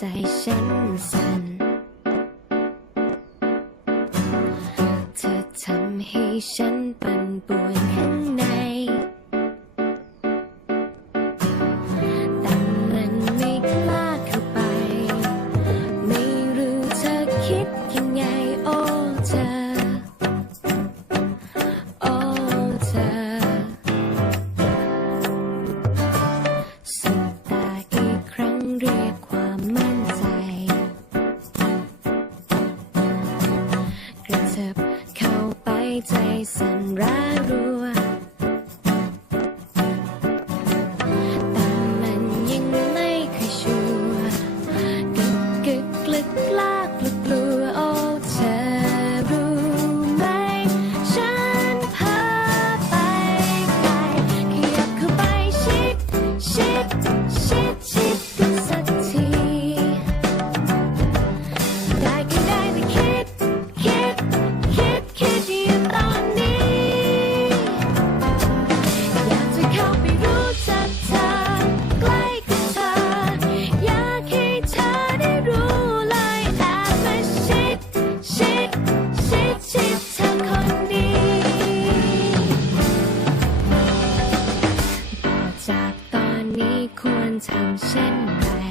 ใจฉันสั่นเธอทำให้ฉันปั่นป่วนขึ้น ragu ทำเช่นไร